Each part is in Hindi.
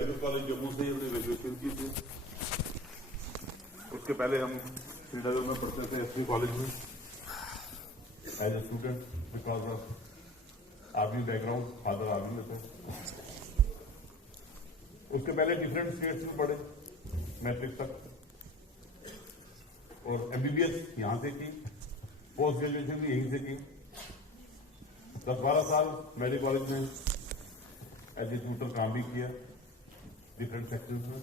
मेडिकल कॉलेज जम्मू से ही हमने ग्रेजुएशन की थी। उसके पहले हम श्रीनगर में पढ़ते थे एसपी कॉलेज में as a student, because of army background, father army में थे। उसके पहले डिफरेंट स्टेट्स में पढ़े मैट्रिक तक, और एमबीबीएस यहाँ से की, पोस्ट ग्रेजुएशन भी यहीं से की। 10-12 साल मेडिकल कॉलेज में एज ए ट्यूटर काम भी किया डिफरेंट सेक्शंस में।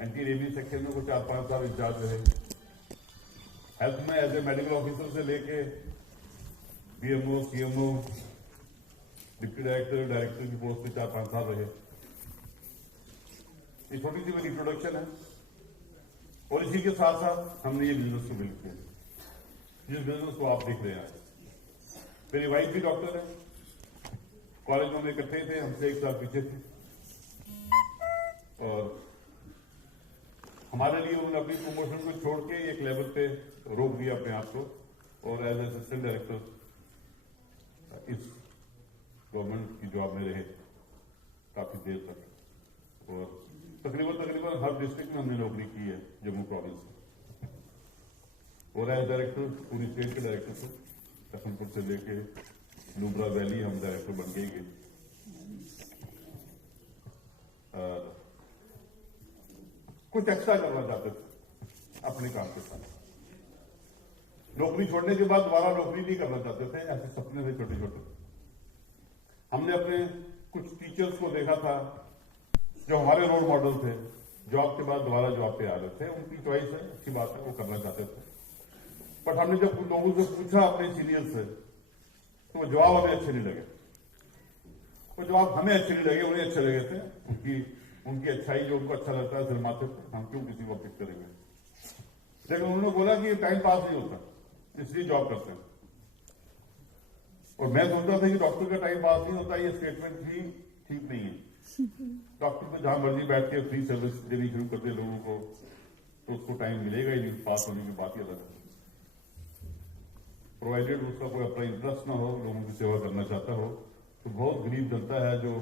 एंटी रेबीज सेक्शन में कुछ 4-5 साल इंचार्ज रहे। हेल्थ में एज ए मेडिकल ऑफिसर से लेके BMO, CMO, deputy director, director की पोस्ट पे 4-5 साल रहे। ये छोटी सी मेरी इंट्रोडक्शन है। और इसी के साथ साथ हमने ये बिजनेस को बिल्ड किया, जिस बिजनेस को आप देख रहे हैं। मेरी वाइफ भी डॉक्टर है, कॉलेज में हम इकट्ठे थे, हमसे 1 साल पीछे थे, और हमारे लिए उन्होंने अपनी प्रमोशन को छोड़ के एक लेवल पे रोक दिया अपने आप को, और एज असिस्टेंट डायरेक्टर इस गवर्नमेंट की जॉब में रहे काफी देर तक। और तकरीबन हर डिस्ट्रिक्ट में हमने नौकरी की है जम्मू प्रोविंस में। और एज डायरेक्टर पूरी स्टेट के डायरेक्टर थे, लखनपुर से लेके नुब्रा वैली हम डायरेक्टर बन के गए। कुछ एक्स्ट्रा करना चाहते थे अपने काम के साथ। नौकरी छोड़ने के बाद दोबारा नौकरी नहीं करना चाहते थे, ऐसे सपने थे छोटे छोटे। हमने अपने कुछ टीचर्स को देखा था जो हमारे रोल मॉडल थे, जॉब के बाद दोबारा जॉब पे आ रहे थे। उनकी चॉइस है, अच्छी बात है, वो करना चाहते थे। बट हमने जब उन लोगों से पूछा अपने सीनियर से, तो वो जवाब हमें अच्छे नहीं लगे। वो जवाब हमें अच्छे नहीं लगे, उन्हें अच्छे लगे थे। उनकी अच्छाई जो उनको अच्छा लगता है शर्माते थे, हम क्यों किसी को पिक करेंगे। लेकिन उन्होंने बोला कि टाइम पास नहीं होता, इसलिए जॉब करते हैं। और मैं सोचता था कि डॉक्टर का टाइम पास नहीं होता, ये स्टेटमेंट भी ठीक नहीं है। डॉक्टर को जहां मर्जी बैठ के फ्री सर्विस देनी शुरू करते लोगों को, तो उसको टाइम मिलेगा ही नहीं, पास होने की बात ही अलग है। प्रोवाइडेड उसका कोई अपना इंटरेस्ट ना हो, लोगों की सेवा करना चाहता हो। तो बहुत गरीब जनता है जो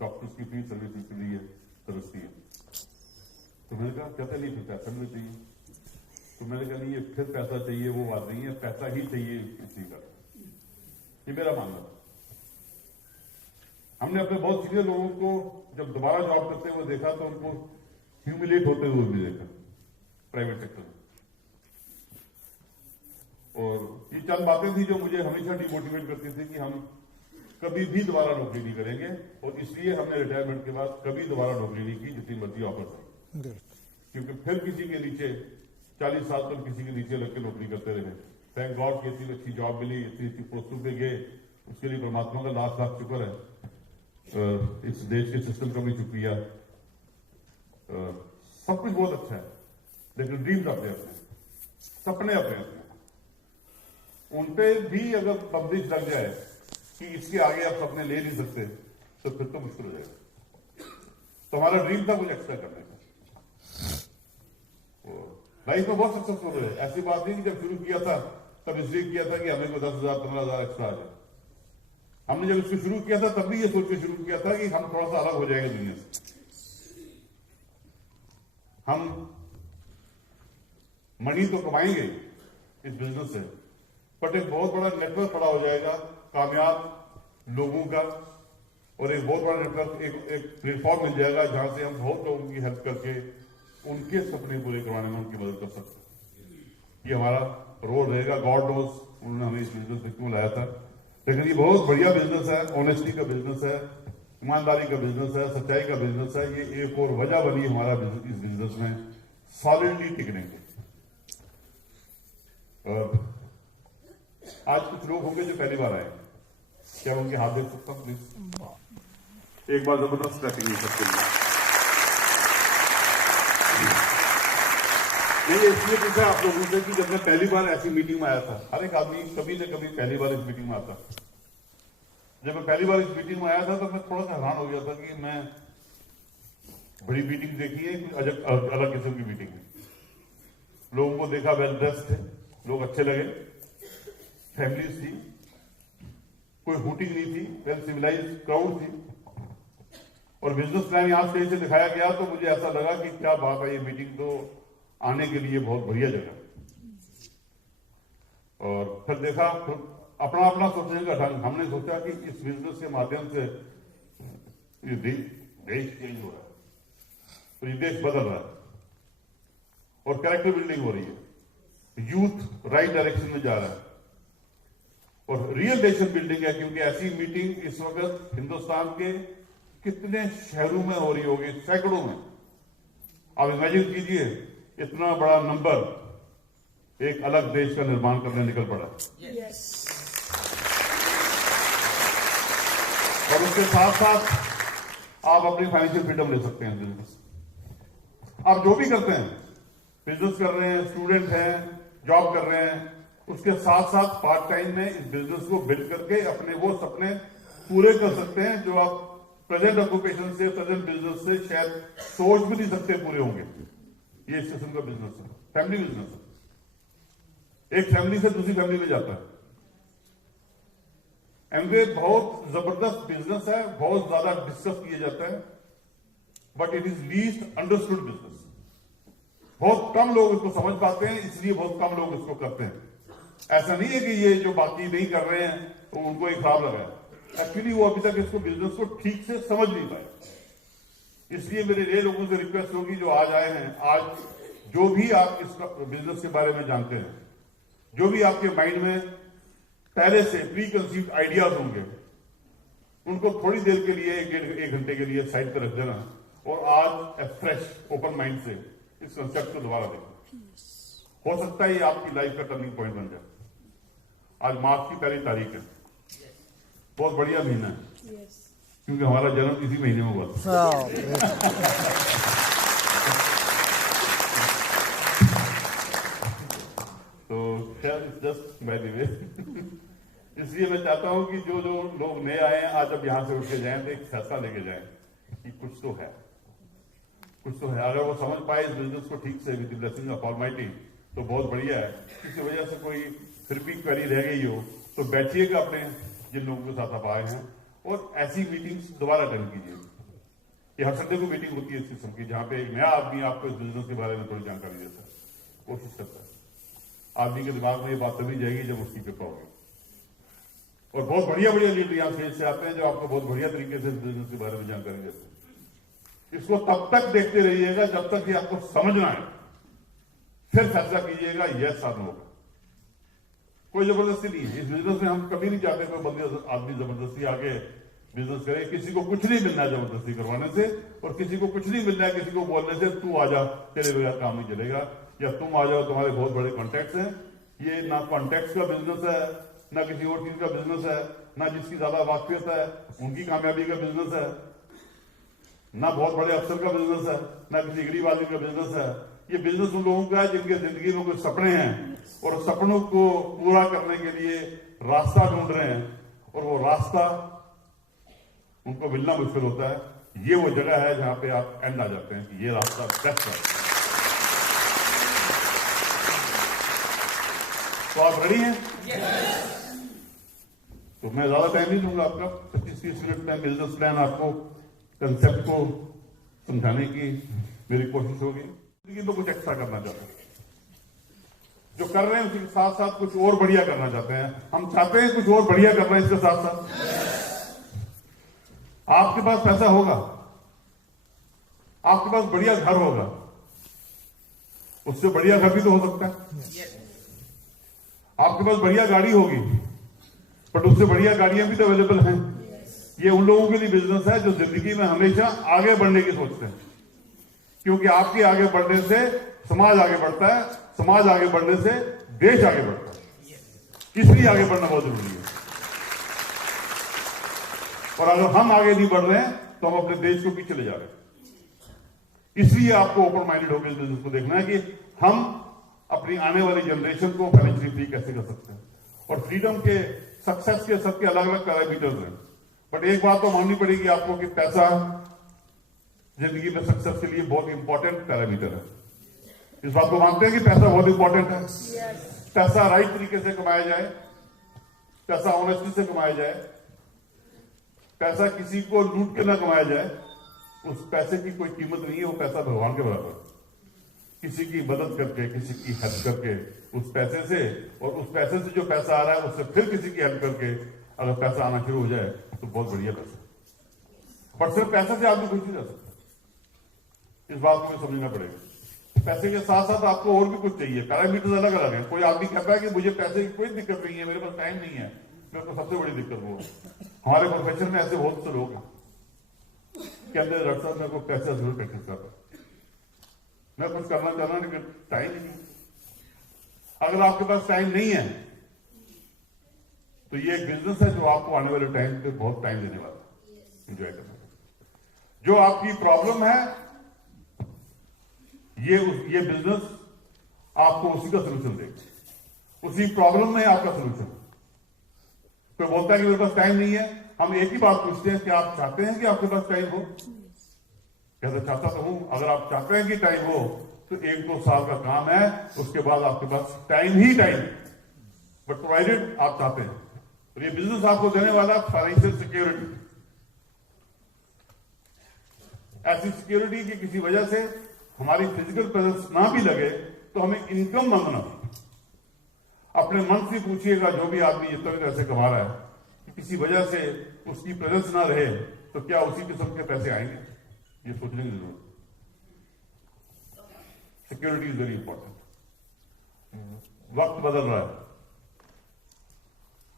डॉक्टर्स की फ्री सर्विस के लिए तरसती है। तो मैंने कहा कहते नहीं फिर पैसा भी चाहिए। तो मैंने कहा नहीं, ये फिर पैसा चाहिए वो बात नहीं है, पैसा ही चाहिए इसी का, ये मेरा मानना था। हमने अपने बहुत सीनियर लोगों को जब दोबारा जॉब करते हुए देखा तो उनको ह्यूमिलेट होते हुए भी देखा प्राइवेट सेक्टर में। और ये चंद बातें थी जो मुझे हमेशा डिमोटिवेट करती थी कि हम कभी भी दोबारा नौकरी नहीं करेंगे, और इसलिए हमने रिटायरमेंट के बाद कभी दोबारा नौकरी नहीं की, जितनी मर्जी ऑफर थी। क्योंकि फिर किसी के नीचे 40 साल तक किसी के नीचे लग के नौकरी करते रहे। थैंक गॉड कि इतनी अच्छी जॉब मिली, इतनी अच्छी पोस्टों पे गए, उसके लिए परमात्मा का लाख शुक्र है। इस देश के सिस्टम का भी शुक्रिया। सब कुछ बहुत अच्छा है, लेकिन ड्रीम्स अपने अपने, सपने अपने अपने। उनपे भी अगर बंदिश लग जाए कि इसके आगे आप सपने ले नहीं सकते, तो फिर तो मुश्किल हो जाएगा। तो हमारा ड्रीम था कुछ एक्स्ट्रा करने का। लाइफ में बहुत सक्सेसफुल रहे। ऐसी बात नहीं कि जब शुरू किया था तब इसलिए किया था कि हमें को 10,000 15,000 एक्स्ट्रा आ जाए। हमने जब इसको शुरू किया था तब भी ये सोच के शुरू किया था कि हम थोड़ा सा अलग हो जाएंगे दुनिया से। हम मनी तो कमाएंगे इस बिजनेस से, बट एक बहुत बड़ा नेटवर्क खड़ा हो जाएगा कामयाब लोगों का, और एक बहुत बड़ा नेटवर्क, एक प्लेटफॉर्म मिल जाएगा जहां से हम बहुत लोगों की हेल्प करके उनके सपने पूरे करवाने में उनकी मदद कर सकते। ये हमारा रोल रहेगा। गॉड नोज उन्होंने हमें इस बिजनेस में क्यों लाया था, लेकिन ये बहुत बढ़िया बिजनेस है, ऑनेस्टी का बिजनेस है, ईमानदारी का बिजनेस है, सच्चाई का बिजनेस है। ये एक और वजह बनी हमारा इस बिजनेस में सॉलिडली टिकने की। आज कुछ लोग होंगे जो पहली बार आए, क्या उनके हाथ देख सकता हूँ प्लीज? एक बार जबरदस्त ट्रैकिंग नहीं सकते। मैंने इसलिए पूछा आप लोगों से कि जब मैं पहली बार ऐसी मीटिंग में आया था, हर एक आदमी कभी न कभी पहली बार इस मीटिंग में आता। जब मैं पहली बार इस मीटिंग में आया था तो मैं थोड़ा सा हैरान हो गया था कि मैं बड़ी मीटिंग देखी है, अलग किस्म की मीटिंग है। लोगों को देखा, वेल ड्रेस्ड थे लोग, अच्छे लगे, फैमिलीज थी, कोई हुटिंग नहीं थी, वेल सिविलाइज क्राउड थी। और बिजनेस प्लान यहाँ स्टेज से दिखाया गया तो मुझे ऐसा लगा कि क्या बात है, ये मीटिंग तो आने के लिए बहुत बढ़िया जगह। और फिर देखा अपना अपना सोचने का ढंग। हमने सोचा कि इस बिजनेस के माध्यम से ये देश चेंज हो रहा है, तो ये देश बदल रहा है और कैरेक्टर बिल्डिंग हो रही है, यूथ राइट डायरेक्शन में जा रहा है और रियल नेशन बिल्डिंग है। क्योंकि ऐसी मीटिंग इस वक्त हिंदुस्तान के कितने शहरों में हो रही होगी, सैकड़ों में। आप इमेजिन कीजिए, इतना बड़ा नंबर एक अलग देश का निर्माण करने निकल पड़ा। yes. और उसके साथ साथ आप अपनी फाइनेंशियल फ्रीडम ले सकते हैं। बिजनेस आप जो भी करते हैं, बिजनेस कर रहे हैं, स्टूडेंट हैं, जॉब कर रहे हैं, उसके साथ साथ पार्ट टाइम में इस बिजनेस को बिल्ड करके अपने वो सपने पूरे कर सकते हैं जो आप प्रेजेंट ऑक्यूपेशन से, प्रेजेंट बिजनेस से शायद सोच भी नहीं सकते पूरे होंगे। ये इस किस्म का बिजनेस है, फैमिली बिजनेस है, एक फैमिली से दूसरी फैमिली में जाता है। एमवे बहुत जबरदस्त बिजनेस है, बहुत ज्यादा डिस्कस किया जाता है, but it is least understood business. बहुत कम लोग इसको समझ पाते हैं, इसलिए बहुत कम लोग इसको करते हैं। ऐसा नहीं है कि ये जो बाकी नहीं कर रहे हैं तो उनको एक खराब लगा है, एक्चुअली वो अभी तक इसको बिजनेस को ठीक से समझ नहीं पाए। इसलिए मेरे ये लोगों से रिक्वेस्ट होगी जो आज आए हैं, आज जो भी आप इस बिजनेस के बारे में जानते हैं, जो भी आपके माइंड में पहले से प्री कंसीव्ड आइडियाज होंगे, उनको थोड़ी देर के लिए, एक घंटे के लिए साइड पर रख देना और आज फ्रेश ओपन माइंड से इस कंसेप्ट को दोबारा देखना। हो सकता है ये आपकी लाइफ का टर्निंग पॉइंट बन जाए। आज मार्च की 1 तारीख है, बहुत बढ़िया महीना है, क्योंकि हमारा जन्म इसी महीने में हुआ था। तो जस्ट बाय द वे इसलिए मैं चाहता हूं कि जो जो लोग नए आए हैं, आज अब यहां से उठ के जाएं तो एक फैसला लेके जाएं कि कुछ तो है, कुछ तो है। अगर वो समझ पाए इस बिजनेस को ठीक से, with the blessing of almighty, तो बहुत बढ़िया है। किसी वजह से कोई फिर भी क्वेरी रह गई हो तो बैठिएगा अपने जिन लोगों के साथ आप आए हैं और ऐसी मीटिंग्स दोबारा अटेंड कीजिए। ये हर संडे को मीटिंग होती है इस किस्म की, जहां पे एक नया आदमी आपको इस बिजनेस के बारे में थोड़ी जानकारी देता है, कोशिश करता है। आदमी के दिमाग में ये बात तभी जाएगी जब उसकी पेपर होगी। और बहुत बढ़िया बढ़िया लीडर यहाँ स्टेज से आते हैं जो आपको बहुत बढ़िया तरीके से इस बिजनेस के बारे में जानकारी देते हैं। इसको तब तक देखते रहिएगा जब तक कि आपको समझना है, फिर फैसला कीजिएगा यस और नो। कोई जबरदस्ती नहीं है इस बिजनेस में। हम कभी नहीं चाहते कोई बंदे आदमी जबरदस्ती आगे बिजनेस करे। किसी को कुछ नहीं मिलना है जबरदस्ती करवाने से, और किसी को कुछ नहीं मिलना है किसी को बोलने से तू आ जा तेरे बगैर काम नहीं चलेगा, या तुम आ जाओ तुम्हारे बहुत बड़े कॉन्टैक्ट्स हैं। ये ना कॉन्टैक्ट्स का बिजनेस है, ना किसी और चीज का बिजनेस है, ना जिसकी ज्यादा वाकफियत है उनकी कामयाबी का बिजनेस है, ना बहुत बड़े अफसर का बिजनेस है, ना किसी गरीब आदमी का बिजनेस है। ये बिजनेस उन लोगों का है जिनके जिंदगी में कुछ सपने हैं और सपनों को पूरा करने के लिए रास्ता ढूंढ रहे हैं, और वो रास्ता उनको मिलना मुश्किल होता है। ये वो जगह है जहां पे आप एंड आ जाते हैं कि ये रास्ता बेस्ट है। तो आप रेडी हैं? तो मैं ज्यादा टाइम नहीं दूंगा आपका, 25-30 मिनट में बिजनेस प्लान आपको कंसेप्ट को समझाने की मेरी कोशिश होगी। लेकिन तो कुछ एक्स्ट्रा करना चाहते हैं, जो कर रहे हैं उसके साथ साथ कुछ और बढ़िया करना चाहते हैं। हम चाहते हैं कुछ और बढ़िया कर रहे हैं इसके साथ साथ। आपके पास पैसा होगा, आपके पास बढ़िया घर होगा, उससे बढ़िया घर भी तो हो सकता है। आपके पास बढ़िया गाड़ी होगी, बट उससे बढ़िया गाड़ियां भी तो अवेलेबल हैं। ये उन लोगों के लिए बिजनेस है जो जिंदगी में हमेशा आगे बढ़ने की सोचते हैं, क्योंकि आपके आगे बढ़ने से समाज आगे बढ़ता है, समाज आगे बढ़ने से देश आगे बढ़ता है। इसलिए आगे बढ़ना बहुत जरूरी है। और अगर हम आगे नहीं बढ़ रहे हैं तो हम अपने देश को पीछे ले जा रहे हैं। इसलिए आपको ओपन माइंडेड होकर इस बिजनेस को देखना है कि हम अपनी आने वाली जनरेशन को फाइनेंशियली फ्री कैसे कर सकते हैं। और फ्रीडम के, सक्सेस के सबके अलग अलग पैरामीटर्स हैं, बट एक बात तो माननी पड़ेगी आपको कि पैसा जिंदगी में सक्सेस के लिए बहुत इंपॉर्टेंट पैरामीटर है। इस बात को मानते हैं कि पैसा बहुत इंपॉर्टेंट है। पैसा राइट तरीके से कमाया जाए, पैसा ऑनेस्टी से कमाया जाए, पैसा किसी को लूट के ना कमाया जाए, उस पैसे की कोई कीमत नहीं है, वो पैसा भगवान के बराबर। किसी की मदद करके, किसी की हेल्प करके उस पैसे से, और उस पैसे से जो पैसा आ रहा है उससे फिर किसी की हेल्प करके अगर पैसा आना शुरू हो जाए तो बहुत बढ़िया पैसा। पर सिर्फ पैसे से आदमी खुश नहीं जा सकता, इस बात को समझना पड़ेगा। पैसे के साथ साथ आपको और भी कुछ चाहिए। पैरामीटर्स अलग अलग है। कोई आदमी कहता है कि मुझे पैसे की कोई दिक्कत नहीं है, मेरे पास टाइम नहीं है, मेरे को सबसे बड़ी दिक्कत वो है। हमारे प्रोफेशन में ऐसे बहुत से लोग हैं कि अंदर डॉक्टर साहब मेरे को पैसा जरूर प्रैक्टिस कर रहा है, मैं कुछ करना चाह रहा हूं लेकिन टाइम नहीं। अगर आपके पास टाइम नहीं है तो ये एक बिजनेस है जो आपको आने वाले टाइम पे बहुत टाइम देने वाला है, एंजॉय करना। जो आपकी प्रॉब्लम है ये बिजनेस आपको उसी का सोल्यूशन देगा, उसी प्रॉब्लम में आपका सोल्यूशन। कोई बोलता है कि मेरे पास टाइम नहीं है, हम एक ही बात पूछते हैं कि आप चाहते हैं कि आपके पास टाइम हो? कहते चाहता तो हूं। अगर आप चाहते हैं कि टाइम हो तो 1-2 साल का काम है, उसके बाद आपके पास टाइम ही टाइम, बट प्रोवाइडेड आप चाहते हैं। और ये बिजनेस आपको देने वाला फाइनेंशियल सिक्योरिटी, ऐसी सिक्योरिटी की किसी वजह से हमारी फिजिकल प्रेजेंस ना भी लगे तो हमें इनकम मंगना। अपने मन से पूछिएगा, जो भी आदमी जितना भी पैसे कमा रहा है, कि किसी वजह से उसकी प्रेजेंस ना रहे तो क्या उसी किस्म के पैसे आएंगे? ये सोचने की जरूरत। Security is very important. वक्त बदल रहा है,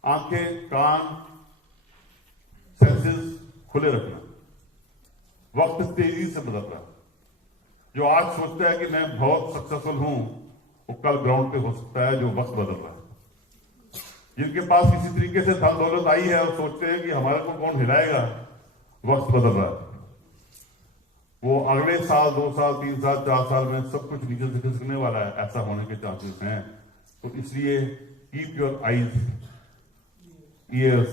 आंखें, कान, सेंसेस खुले रखना। वक्त तेजी से बदल रहा है। जो आज सोचता है कि मैं बहुत सक्सेसफुल हूं, वो कल ग्राउंड पे हो सकता है, जो वक्त बदल रहा है। जिनके पास किसी तरीके से धन दौलत आई है और सोचते हैं कि हमारे को कौन हिलाएगा, वक्त बदल रहा है। वो अगले साल, 2 साल, 3 साल, 4 साल में सब कुछ नीचे से खिसकने वाला है, ऐसा होने के चांसेस हैं। तो इसलिए keep your eyes, years,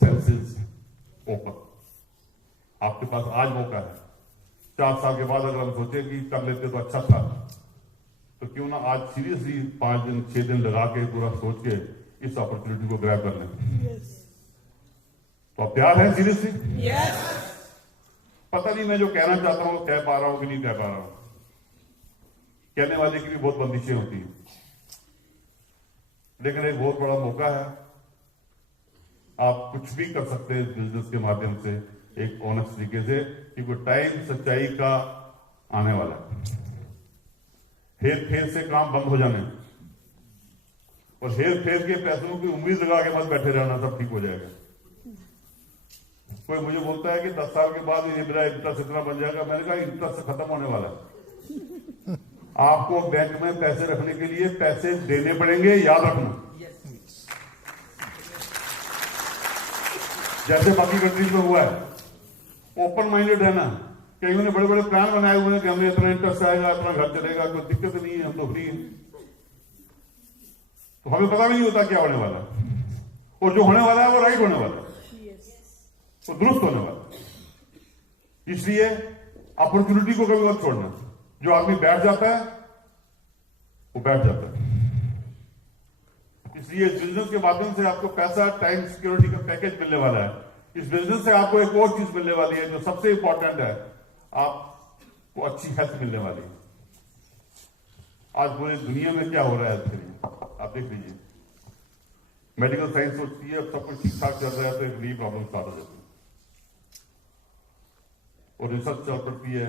senses open. आपके पास आज मौका है। 4 साल के बाद अगर हम सोचें कि कर लेते तो अच्छा था, तो क्यों ना आज सीरियसली 5 दिन 6 दिन लगा के पूरा सोच के इस अपॉर्चुनिटी को ग्रैब कर लें। तो आप तैयार हैं सीरियसली? पता नहीं मैं जो कहना चाहता हूं कह पा रहा हूं कि नहीं कह पा रहा हूं। कहने वाले की भी बहुत बंदिशें होती हैं, लेकिन एक बहुत बड़ा मौका है। आप कुछ भी कर सकते हैं इस बिजनेस के माध्यम से, एक ऑनेस्ट तरीके से, क्योंकि टाइम सच्चाई का आने वाला है। हेर फेर से काम बंद हो जाने, और हेर फेर के पैसों की उम्मीद लगा के मत बैठे रहना, सब ठीक हो जाएगा। कोई मुझे बोलता है कि 10 साल के बाद ये मेरा इंटरेस्ट इतना बन जाएगा। मैंने कहा इंटरेस्ट खत्म होने वाला है। आपको बैंक में पैसे रखने के लिए पैसे देने पड़ेंगे, याद रखना। जैसे बाकी कंट्रीज में हुआ है, ओपन माइंडेड है ना। कईयों ने बड़े बड़े प्लान बनाए हुए हैं कि हमें इतना इंटरेस्ट आएगा, इतना घर चलेगा, कोई दिक्कत नहीं है, हम तो फ्री हैं। तो हमें पता भी नहीं होता क्या होने वाला है, और जो होने वाला है वो राइट होने वाला है, वो दुरुस्त होने वाला है। इसलिए अपॉर्चुनिटी को कभी मत छोड़ना। जो आदमी बैठ जाता है वो बैठ जाता है। इसलिए इस बिजनेस के माध्यम से आपको पैसा, टाइम, सिक्योरिटी का पैकेज मिलने वाला है। इस बिजनेस से आपको एक और चीज मिलने वाली है जो सबसे इंपॉर्टेंट है, आपको अच्छी हेल्थ मिलने वाली है। आज पूरी दुनिया में क्या हो रहा है हेल्थ के लिए, आप देख लीजिए। मेडिकल साइंस सोचती है अब सब कुछ ठीक ठाक चल रहा है तो एक नई प्रॉब्लम स्टार्ट हो जाती है, और रिसर्च चल पड़ती है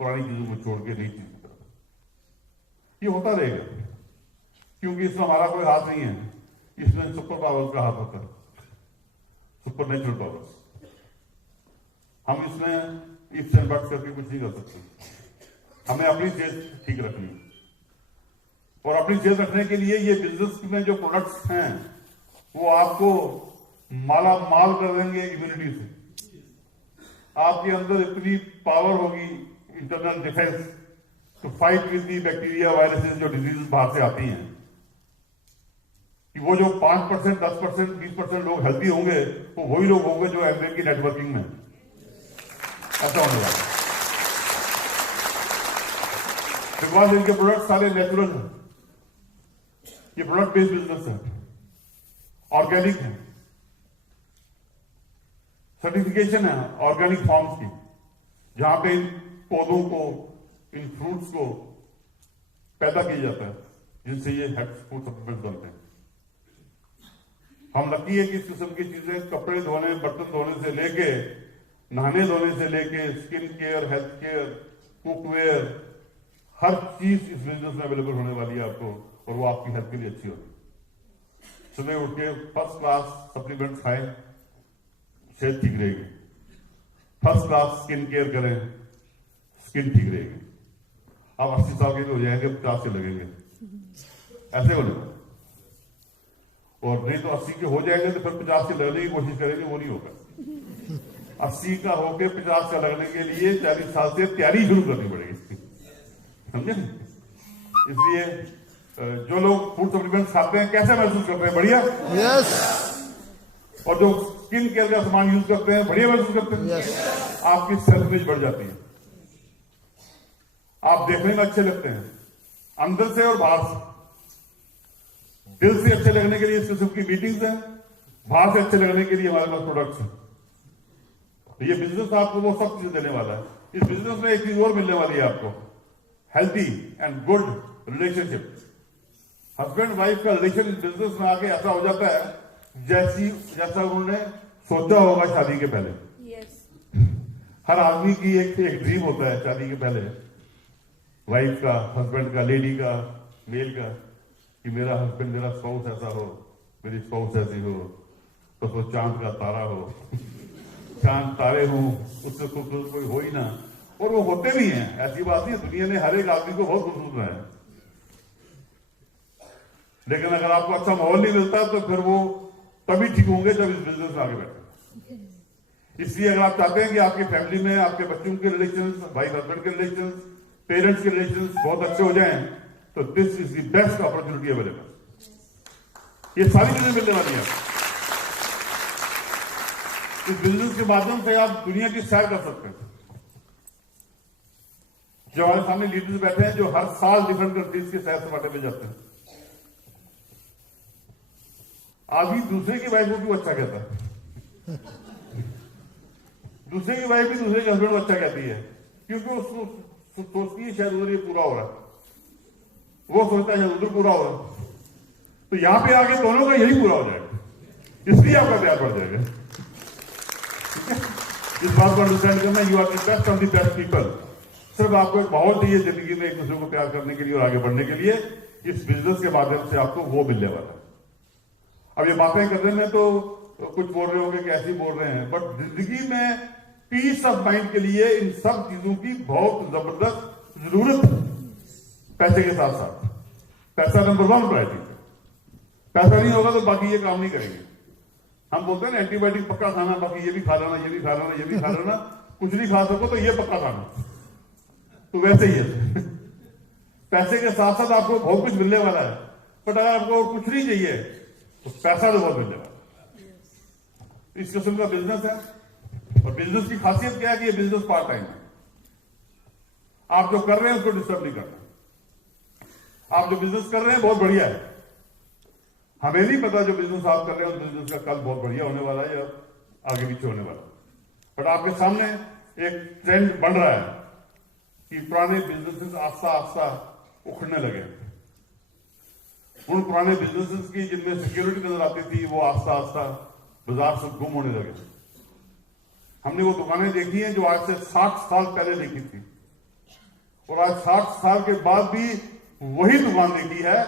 पुरानी चीजों को छोड़ के नई चीज की तरफ। ये होता रहेगा, क्योंकि इसमें हमारा कोई हाथ नहीं है, इसमें सुपर पावर्स का हाथ होता है, सुपर नेचुरल पावर्स। हम इसमें इफ्स एंड बट्स करके कुछ नहीं कर सकते। हमें अपनी सेहत ठीक रखनी है, और अपनी सेहत रखने के लिए ये बिजनेस में जो प्रोडक्ट्स हैं वो आपको माला माल कर देंगे इम्यूनिटी से। आपके अंदर इतनी पावर होगी, internal defence, to fight with the bacteria, viruses, जो डिजीज बाहर से आती हैं, कि वो जो 5%, 10%, 20% लोग हेल्थी होंगे वो वही लोग होंगे जो एमबीए की नेटवर्किंग में। ऐसा होने वाला, बिकॉज इनके प्रोडक्ट सारे नेचुरल हैं। ये प्रोडक्ट बेस्ड बिजनेस है, ऑर्गेनिक है। सर्टिफिकेशन है ऑर्गेनिक फार्म्स की, जहां पे इन पौधों को, इन फ्रूट्स को पैदा किया जाता है, जिनसे ये फूड सप्लीमेंट्स बनते हैं। हम लकी है कि इस किस्म की चीजें कपड़े धोने, बर्तन धोने से लेके, नहाने धोने से लेके, skin care, health care, cookware, हर चीज इस बिजनेस में अवेलेबल होने वाली है आपको, और वो आपकी हेल्थ के लिए अच्छी होगी। सुबह उठ के फर्स्ट क्लास सप्लीमेंट्स खाएं, सेहत ठीक रहेगी। फर्स्ट क्लास स्किन केयर करें, स्किन ठीक रहेगी। आप 80 साल के हो जाएंगे, 50 से लगेंगे, ऐसे हो जाएगा। और नहीं तो 80 के हो जाएंगे तो फिर 50 से लगने की कोशिश करेंगे, वो नहीं होगा। 80 का होके 50 का लगने के लिए 40 साल से तैयारी शुरू करनी पड़ेगी, समझे? इसलिए जो लोग फूड सप्लीमेंट्स खाते हैं कैसे महसूस करते हैं? बढ़िया, यस। और जो स्किन केयर का सामान यूज करते हैं बढ़िया महसूस करते हैं, यस। आपकी सेल्फ इमेज बढ़ जाती है, आप देखने में अच्छे लगते हैं, अंदर से और बाहर से। दिल से अच्छे लगने के लिए इस किस्म की मीटिंग्स हैं, बाहर से अच्छे लगने के लिए हमारे पास प्रोडक्ट्स हैं। तो ये बिजनेस आपको वो सब चीजें देने वाला है। इस बिजनेस में एक चीज और मिलने वाली है आपको, healthy and good relationship. Husband wife का रिलेशन इस बिजनेस में आके ऐसा हो जाता है जैसा उन्होंने सोचा होगा शादी के पहले। हर आदमी की एक ड्रीम होता है शादी के पहले, वाइफ का, हस्बैंड का, लेडी का, मेल का, कि मेरा हस्बैंड, मेरा स्पाउस ऐसा हो, मेरी स्पाउस ऐसी हो, तो वो चांद का तारा हो, चांद तारे हो, उससे खूबसूरत कोई हो ही ना। और वो होते भी हैं, ऐसी बात नहीं, दुनिया ने हर एक आदमी को बहुत खूबसूरत बनाया, लेकिन अगर आपको अच्छा माहौल नहीं मिलता तो फिर वो तभी ठीक होंगे जब इस बिजनेस में आगे बैठे। इसलिए अगर आप चाहते हैं कि आपकी फैमिली में आपके बच्चों के रिलेशन, वाइफ हस्बैंड के रिलेशन, पेरेंट्स के रिलेशन बहुत अच्छे हो जाएं, तो this is the best opportunity available. ये सारी चीजें मिलने वाली हैं। इस बिजनेस के माध्यम से आप दुनिया की सैर कर सकते हैं। जो हमारे सामने लीडर्स बैठे हैं जो हर साल डिफरेंट कंट्रीज के सैर सपाटे पे जाते हैं, आदमी दूसरे की वाइफ को क्यों अच्छा कहता है? दूसरे की वाइफ भी दूसरे के हस्बैंड को अच्छा कहती है, क्योंकि उसको सोचती है शायद उधर ये पूरा हो रहा है, वो सोचता है शायद उधर पूरा हो रहा है, तो यहां पे आके दोनों का यही पूरा हो जाएगा, इसलिए आपका प्यार बढ़ जाएगा। इस बात को अंडरस्टैंड करना, you are the best of the best people. सिर्फ आपको एक माहौल चाहिए जिंदगी में एक दूसरे को प्यार करने के लिए और आगे बढ़ने के लिए। इस बिजनेस के माध्यम से आपको वो मिलने वाला है। अब ये बातें करने में तो कुछ बोल रहे होंगे कि ऐसे ही बोल रहे हैं, बट जिंदगी में पीस ऑफ माइंड के लिए इन सब चीजों की बहुत जबरदस्त जरूरत है। पैसे के साथ साथ पैसा नंबर 1 प्रायोरिटी। पैसा नहीं होगा तो बाकी ये काम नहीं करेंगे। हम बोलते हैं ना एंटीबायोटिक पक्का खाना, बाकी ये भी खा लेना, ये भी खा लेना, ये भी खा लेना, कुछ नहीं खा सको तो ये पक्का खाना। तो वैसे ही है, पैसे के साथ साथ आपको बहुत कुछ मिलने वाला है, बट अगर आपको कुछ नहीं चाहिए तो पैसा तो बहुत मिलने वाला है। इस किस्म का बिजनेस है, और बिजनेस की खासियत क्या है कि ये बिजनेस पार्ट टाइम है। आप जो कर रहे हैं उसको डिस्टर्ब नहीं करना। आप जो बिजनेस कर रहे हैं बहुत बढ़िया है, हमें नहीं पता जो बिजनेस आप कर रहे हैं उस बिजनेस का कल बहुत बढ़िया होने वाला है या आगे पीछे होने वाला है, बट आपके सामने एक ट्रेंड बन रहा है कि पुराने बिजनेसेस आस्ता आस्ता उखड़ने लगे। उन पुराने बिजनेसेस की जिनमें सिक्योरिटी नजर आती थी वो आस्ता आस्ता बाजार से गुम होने लगे। हमने वो दुकानें देखी हैं जो आज से 60 साल पहले देखी थी, और आज 60 साल के बाद भी वही दुकान देखी है,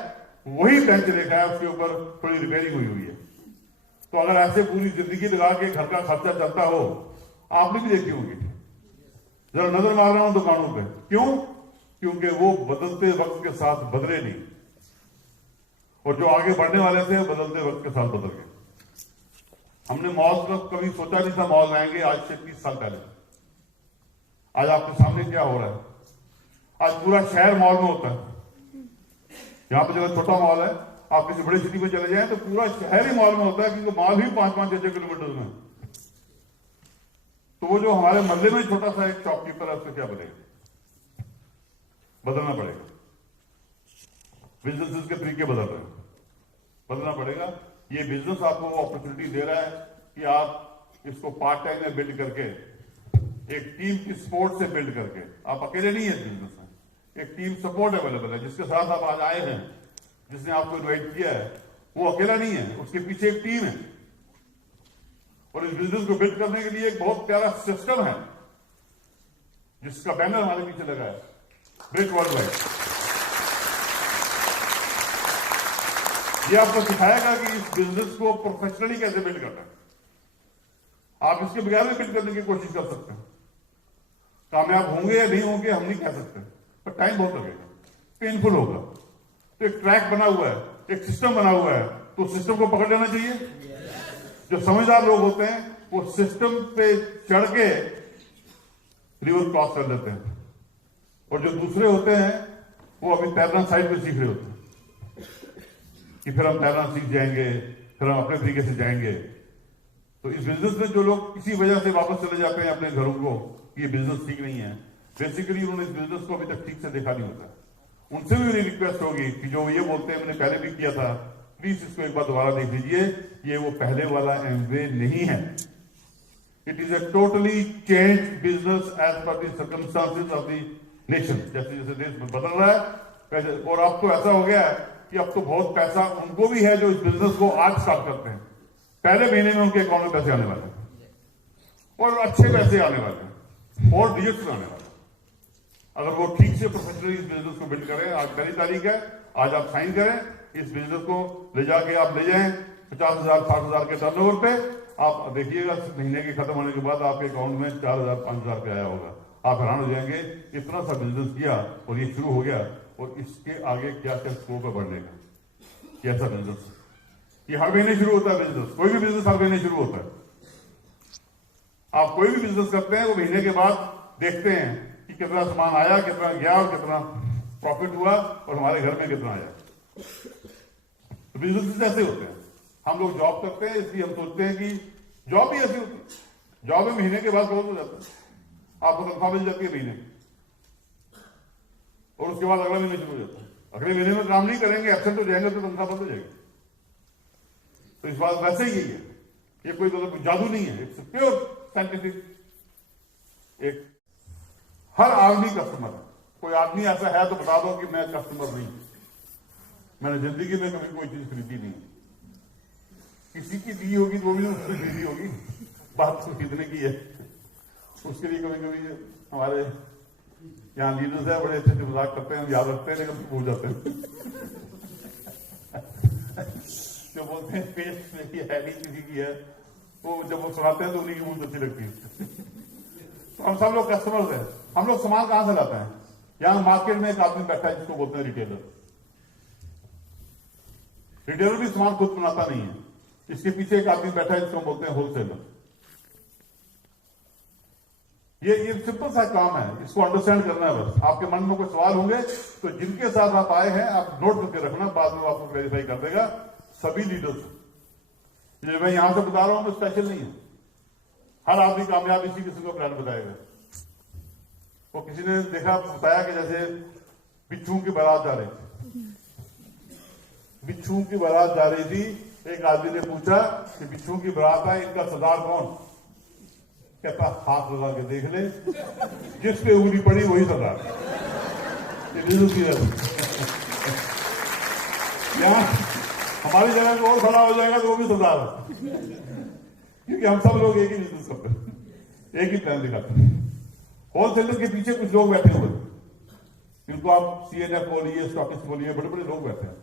वही बेंच देखा है, उसके ऊपर थोड़ी रिपेयरिंग हुई है। तो अगर ऐसे पूरी जिंदगी लगा के घर का खर्चा चलता हो, आपने भी देखी होगी। जरा नजर मार रहा हूं दुकानों पे, क्यों? क्योंकि वो बदलते वक्त के साथ बदले नहीं, और जो आगे बढ़ने वाले थे बदलते वक्त के साथ बदल गए। हमने मॉल का कभी सोचा नहीं था मॉल आएंगे आज से 30 साल पहले। आज आपके सामने क्या हो रहा है, आज पूरा शहर मॉल में होता है। यहां पर जगह छोटा मॉल है, आप किसी बड़ी सिटी में चले जाएं तो पूरा शहर ही मॉल में होता है, क्योंकि मॉल ही 5-5, 6-6 किलोमीटर में। तो वो जो हमारे मोहल्ले में छोटा सा एक शॉपकीपर है, उससे क्या बनेगा? बदलना पड़ेगा। बिजनेस के तरीके बदल रहे हैं, बदलना पड़ेगा। ये बिजनेस आपको वो अपॉर्चुनिटी दे रहा है कि आप इसको पार्ट टाइम में बिल्ड करके, एक टीम की सपोर्ट से बिल्ड करके, आप अकेले नहीं है इस बिजनेस में, एक टीम सपोर्ट अवेलेबल है, जिसके साथ आप आज आए हैं, जिसने आपको इन्वाइट किया है, वो अकेला नहीं है, उसके पीछे एक टीम है। और इस बिजनेस को बिल्ड करने के लिए एक बहुत प्यारा सिस्टम है, जिसका बैनर हमारे पीछे लगा है, ब्रिक वर्ल्ड वाइड। ये आपको सिखाएगा कि इस बिजनेस को प्रोफेशनली कैसे बिल्ड करना है। आप इसके बगैर भी बिल्ड करने की कोशिश कर सकते हैं। कामयाब होंगे या नहीं होंगे हम नहीं कह सकते, पर टाइम बहुत लगेगा, पेनफुल होगा। तो एक ट्रैक बना हुआ है, एक सिस्टम बना हुआ है, तो सिस्टम को पकड़ लेना चाहिए। जो समझदार लोग होते हैं वो सिस्टम पे चढ़ के रिवर क्रॉस कर लेते हैं, और जो दूसरे होते हैं वो अभी तैरना साइड पे सीख रहे होते हैं कि फिर हम तैरना सीख जाएंगे, फिर हम अपने तरीके से जाएंगे। तो इस बिजनेस में जो लोग किसी वजह से वापस चले जाते हैं अपने घरों को, ये बिजनेस ठीक नहीं है, बेसिकली उन्होंने इस बिजनेस को अभी तक ठीक से देखा नहीं होता। उनसे भी मेरी रिक्वेस्ट होगी कि जो ये बोलते हैं मैंने पहले भी किया था, प्लीज इसको एक बार दोबारा देख लीजिए। ये वो पहले वाला एमवे नहीं है। It is a totally change business as per the circumstances of the nation. जैसे जैसे देश बदल रहा है, और अब तो ऐसा हो गया है कि अब तो बहुत पैसा उनको भी है जो इस बिजनेस को आज स्टार्ट करते हैं। पहले महीने में उनके अकाउंट में पैसे आने वाले हैं, और अच्छे पैसे आने वाले हैं, 4 डिजिट्स में आने वाले हैं, अगर वो ठीक से प्रोफेशनली इस बिजनेस को बिल्ड करें। आज पहली तारीख है, आज आप साइन करें, इस बिजनेस को ले जाके आप ले जाएं 50,000 60,000 के टर्नओवर पे। आप देखिएगा महीने के खत्म होने के बाद आपके अकाउंट में 4,000 5,000 रुपये आया होगा। आप हैरान हो जाएंगे, इतना सा बिजनेस किया और ये शुरू हो गया, और इसके आगे क्या क्या स्कोप है बढ़ने का, कैसा बिजनेस। ये हर महीने शुरू होता है बिजनेस, कोई भी बिजनेस हर महीने शुरू होता है। आप कोई भी बिजनेस करते हैं वो महीने के बाद देखते हैं कि कितना सामान आया, कितना गया, और कितना प्रॉफिट हुआ, और हमारे घर में कितना आया। तो बिजनेस ऐसे होते हैं। हम लोग जॉब करते हैं, इसलिए हम सोचते हैं कि जॉब भी ऐसी होती है। जॉब में महीने के बाद क्लोज हो जाता है, आपको तनख्वाह मिल जाती है महीने, और उसके बाद अगला महीने शुरू हो जाता है। अगले महीने में काम नहीं करेंगे, एब्सेंट हो जाएंगे, तो तनख्वाह बंद हो जाएगी। तो इस बात वैसे ही है, ये कोई मतलब जादू नहीं है, इट्स प्योर साइंटिफिक। एक हर आदमी कस्टमर है। कोई आदमी ऐसा है तो बता दो कि मैं कस्टमर नहीं, मैंने जिंदगी में कभी कोई चीज खरीदी नहीं। किसी की दी होगी तो वो भी उससे खरीदी होगी, बात खरीदने की है। उसके लिए कभी कभी हमारे यहाँ लीडर्स है, बड़े अच्छे से मजाक करते हैं, हम याद रखते हैं लेकिन भूल जाते हैं। जो बोलते हैं पेस्ट मेरी है नहीं, किसी की है, वो जब वो सुनाते हैं तो उन्हीं की बहुत अच्छी लगती है। तो हम सब लोग कस्टमर्स हैं। हम लोग सामान कहां से लाते हैं? यहां मार्केट में एक आदमी बैठा है जिसको बोलते हैं रिटेलर। रिटेलर भी सामान खुद बनाता नहीं है, इसके पीछे एक आदमी बैठा है जिसको बोलते हैं होलसेलर। ये सिंपल सा काम है, इसको अंडरस्टैंड करना है बस। आपके मन में कोई सवाल होंगे तो जिनके साथ आप आए हैं आप नोट करके रखना, बाद में आपको क्लैरिफाई कर देगा सभी लीडर्स। जो मैं यहां से बता रहा हूं मैं स्पेशल नहीं हूं, हर आदमी कामयाब इसी किस्म का प्लान बताएगा। वो किसी ने देखा, बताया कि जैसे बिच्छू की बारात जा रही थी, बिच्छू की बारात जा रही थी, एक आदमी ने पूछा कि बिच्छू की बारात है, इनका सरदार कौन? कहता हाथ लगा के देख ले, जिस पे उंगली पड़ी वही सरदार। यहाँ हमारी जगह को और खड़ा हो जाएगा तो वो भी सरदार है, क्योंकि हम सब लोग एक ही बिजनेस करते हैं, एक ही प्लान दिखाते हैं। होलसेलर के पीछे कुछ लोग बैठे हुए, जिनको आप सीएनएफ बोलिए, स्टॉकिस्ट बोलिए, बड़े बड़े लोग बैठे हैं।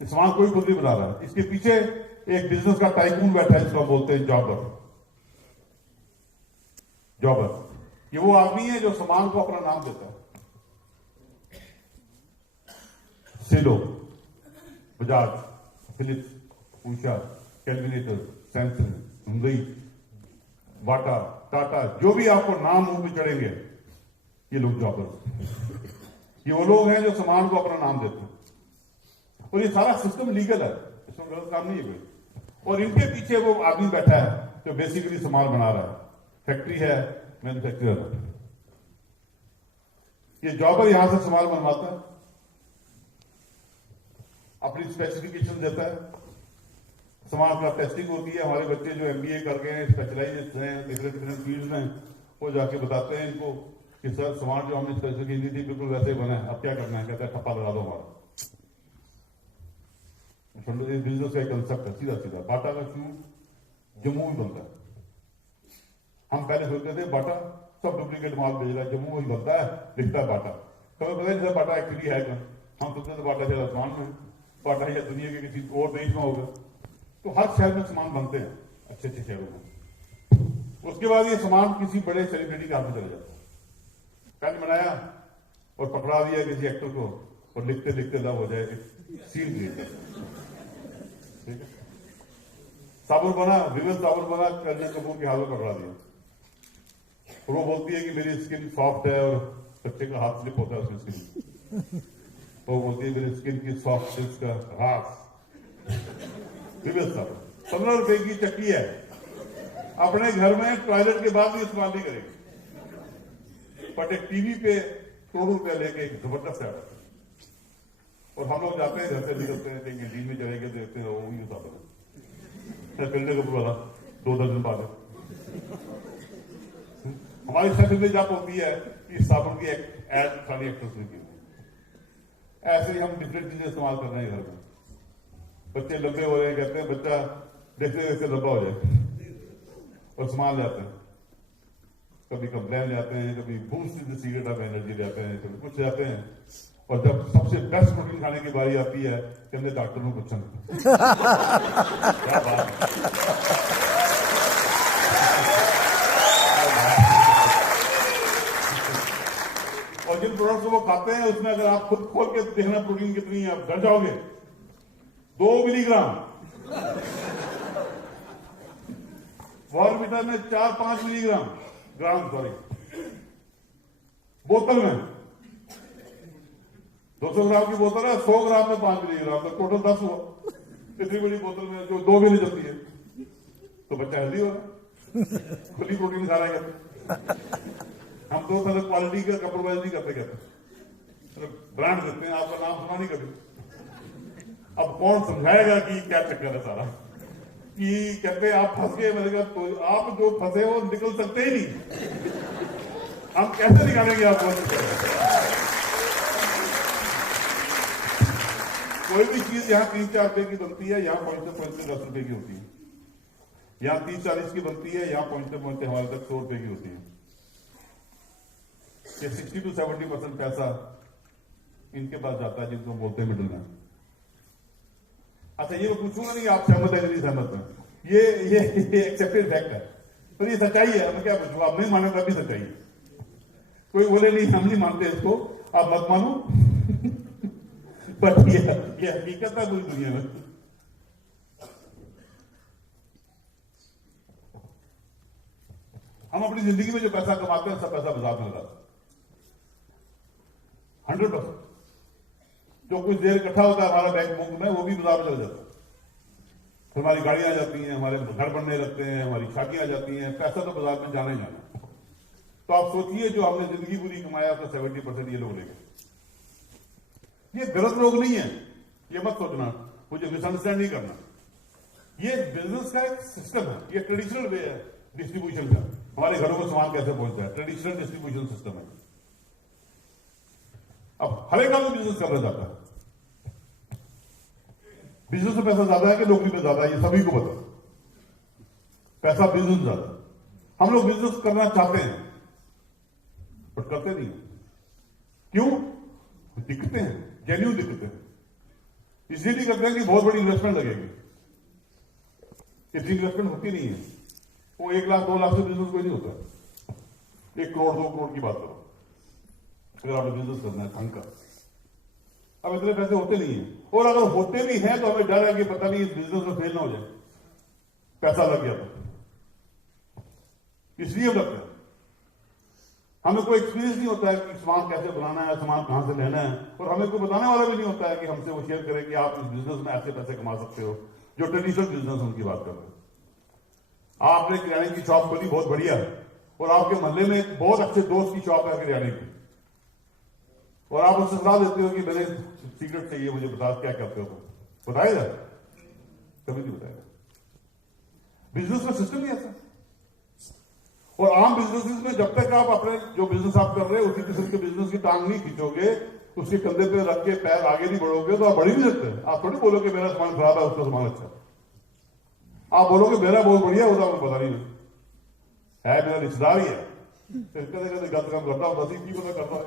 सामान कोई खुद नहीं बना रहा है, इसके पीछे एक बिजनेस का टाइकून बैठा है, जिसको बोलते हैं जॉबर। जॉबर ये वो आदमी है जो सामान को अपना नाम देता है। सेलो, Bajaj, Philips, Usha, Kelvinator, Samsung, Hyundai, बाटा, टाटा, जो भी आपको नाम मुंह पे चढ़ेंगे, ये लोग जॉबर। ये वो लोग हैं जो सामान को अपना नाम देते हैं, और ये सारा सिस्टम लीगल है, इसमें गलत काम नहीं है कोई। और इनके पीछे वो आदमी बैठा है जो बेसिकली सामान बना रहा है, फैक्ट्री है, मैन्युफैक्चरर है। ये जॉबर यहां से सामान बनवाता है, अपनी स्पेसिफिकेशन देता है, सामान का टेस्टिंग होती है। हमारे बच्चे जो MBA कर गए हैं, स्पेशलाइज हैं, डिफरेंट फील्ड में, वो जाके बताते हैं इनको कि सर सामान जो हमने स्पेसिफिकेशन दी थी बिल्कुल वैसे ही बना है, अब क्या करना है? कहता है ठप्पा लगा दो हमारा। बिजनेस का कंसेप्ट है सीधा सीधा। बाटा का शू जम्मू में बनता है। हम पहले सोचते थे बाटा सब डुप्लीकेट माल भेज रहा है, जम्मू में बनता है, लिखता है बाटा। कभी पता नहीं बाटा एक्चुअली है क्या? हम सोचते थे बाटा शायद आसमान में, बाटा या दुनिया के किसी और देश में होगा। तो हर शहर में सामान बनते हैं, अच्छे अच्छे शहरों में। उसके बाद ये सामान किसी बड़े सेलिब्रिटी के हाथ में चला जाता है। पेन बनाया और पकड़ा दिया किसी एक्टर को, और लिखते लिखते लव हो जाए, सीन ठीक है। साबुन बना, रिवर्स साबुन बना, करीना कपूर के हाथ में पकड़ा दिया, और वो बोलती है कि मेरी स्किन सॉफ्ट है, और बच्चे का हाथ स्लिप होता है उसकी स्किन। वो बोलती है मेरी स्किन की सॉफ्ट सिल्क का हाथ। रिवर्स साबुन 15 रुपए की चक्की है, अपने घर में टॉयलेट के बाद भी इस्तेमाल नहीं करेगी, बट एक टीवी पे करोड़ों रुपया लेके एक जबरदस्त है। और हम लोग जाते हैं, घर से निकलते हैं, कहीं कैंटीन में चलेंगे, देखते हैं वो यूज आता है करीना कपूर वाला 2 दर्जन बाद। हमारी सेटिंग में जब होती है कि साबुन की एड सारी एक्टर्स ने की। ऐसे ही हम डिफरेंट चीजें इस्तेमाल कर रहे हैं घर में। बच्चे लंबे हो रहे हैं, कहते हैं बच्चा देखते देखते लंबा हो जाए, और सामान ले आते हैं। कभी कंप्लेन ले आते हैं, कभी boost the secret of energy ले आते हैं, कभी कुछ ले आते हैं। और जब सबसे बेस्ट प्रोटीन खाने की बारी आती है, कहते डॉक्टर को पूछा क्या बात है। और जिन प्रोडक्ट्स को वो खाते हैं, उसमें अगर आप खुद खोल के देखना प्रोटीन कितनी है, आप डर जाओगे। 2 मिलीग्राम, वॉर्नविटा में 4-5 मिलीग्राम, ग्राम सॉरी, बोतल में 200 ग्राम की बोतल है, 100 ग्राम में 5 मिलीग्राम, तो टोटल 10 हुआ। इतनी बड़ी बोतल में जो 2 भी नहीं चलती है, तो बच्चा हेल्दी हो रहा, खुली प्रोटीन खा रहा है। हम तो पहले क्वालिटी का कंप्रोमाइज नहीं करते, कहते ब्रांड देते हैं, आपका नाम सुना नहीं कभी। अब कौन समझाएगा कि क्या चक्कर है सारा, कि कहते आप फंस गए। मैंने कहा तो आप जो फंसे हो निकल सकते ही नहीं, हम कैसे निकालेंगे आपको? कोई भी चीज यहाँ 3-4 रुपए की बनती है, यहाँ पहुंचते 10 रुपए की होती है। यहाँ 30-40 की बनती है, यहाँ पहुंचते हमारे तक 100 रुपए की होती है। 60 to 70% पैसा इनके पास जाता है, जिनको बोलते हैं मिडिल मैन। अच्छा, ये मैं पूछूंगा नहीं आप सहमत है नहीं सहमत है, ये एक्सेप्टेड फैक्ट है, पर ये सच्चाई है। मैं क्या पूछूं, आप नहीं माने तभी सच्चाई है। कोई बोले नहीं हम नहीं मानते इसको, आप मत मानो, पर ये हकीकत है पूरी दुनिया में। हम अपनी जिंदगी में जो पैसा कमाते हैं, सब पैसा बाजार में लगाते हैं 100%। जो कुछ देर इकट्ठा होता है हमारा बैंक बुक में, वो भी बाजार में लग जाता है। फिर हमारी गाड़ियां आ जाती हैं, हमारे घर बनने लगते हैं, हमारी शादियां आ जाती हैं, पैसा तो बाजार में जाना ही जाना। तो आप सोचिए, जो हमने जिंदगी पूरी कमाया उसका 70% ये लोग लेंगे। ये गलत लोग नहीं है, ये मत सोचना, मुझे मिसअंडरस्टैंड नहीं करना। ये बिजनेस का एक सिस्टम है, ये ट्रेडिशनल वे है डिस्ट्रीब्यूशन का। हमारे घरों में सामान कैसे पहुंचता है, ट्रेडिशनल डिस्ट्रीब्यूशन सिस्टम है। अब हर एक आदमी बिजनेस करना चाहता है। बिजनेस में पैसा ज्यादा है कि नौकरी में ज्यादा है, ये सभी को पता है। पैसा बिजनेस में ज्यादा। हम लोग बिजनेस करना चाहते हैं बट करते नहीं। क्यों? दिक्कतें हैं, जेन्युइन दिक्कतें हैं। इसलिए नहीं करते हैं कि बहुत बड़ी इन्वेस्टमेंट लगेगी। इतनी इन्वेस्टमेंट होती नहीं है। वो 1 लाख 2 लाख से बिजनेस कोई नहीं होता। 1 करोड़ 2 करोड़ की बात करो, अगर आपने बिजनेस करना है ढंग का। अब इतने पैसे होते नहीं है, और अगर होते भी हैं तो हमें डर है कि पता नहीं इस बिजनेस में फेल ना हो जाए, पैसा लग गया तो। इसलिए लगता है हमें कोई एक्सपीरियंस नहीं होता है कि सामान कैसे बनाना है, सामान कहां से लेना है, और हमें कोई बताने वाला भी नहीं होता है कि हमसे वो शेयर करे कि आप इस बिजनेस में ऐसे पैसे कमा सकते हो। जो ट्रेडिशनल बिजनेस उनकी बात कर रहे हैं। आपने किराने की शॉप खोली, बहुत बढ़िया है, और आपके मोहल्ले में एक बहुत अच्छे दोस्त की शॉप है किराने की, और आप उससे सलाह देते हो कि मेरे सीक्रेट चाहिए, मुझे बता क्या करते हो, बताएगा? कभी नहीं बताएगा। बिजनेस में सिस्टम ही ऐसा। और आम बिजनेसेस में जब तक आप अपने जो बिजनेस आप कर रहे हैं उसी किस्म के बिजनेस की टांग नहीं खींचोगे, उसके कंधे पे रख के पैर आगे नहीं बढ़ोगे, तो आप बढ़ ही नहीं सकते। आप थोड़ी बोलोगे मेरा सामान खराब है उसका सामान अच्छा, आप बोलोगे मेरा बहुत बढ़िया होता, आपको पता नहीं है मेरा रिश्तेदार ही है, फिर कदे कदे गलत काम करता हूं, बस की पता करता है।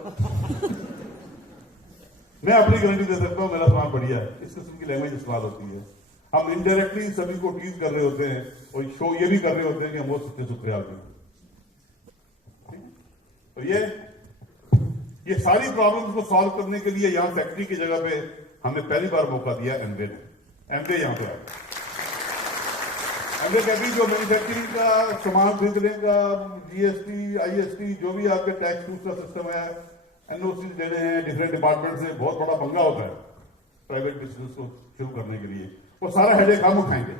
मैं अपनी गारंटी दे सकता हूं मेरा सामान बढ़िया है। इस किस्म की लैंग्वेज इस्तेमाल होती है। हम इनडायरेक्टली सभी को टीज कर रहे होते हैं और शो ये भी कर रहे होते हैं कि हम बहुत सच्चे सुखरे आदमी हैं। तो ये सारी प्रॉब्लम्स को सॉल्व करने के लिए यहां फैक्ट्री की जगह पे हमने पहली बार मौका दिया एमवे ने। एमवे यहां पे आया, एमवे कहती जो मैन्युफैक्चरिंग का सामान खरीदने का जीएसटी आईएसटी जो भी आपके टैक्स टूल्स का सिस्टम है, एनओसी देने हैं डिफरेंट डिपार्टमेंट से, बहुत बड़ा पंगा होता है प्राइवेट बिजनेस को शुरू करने के लिए। वो सारा हेडेक हम उठाएंगे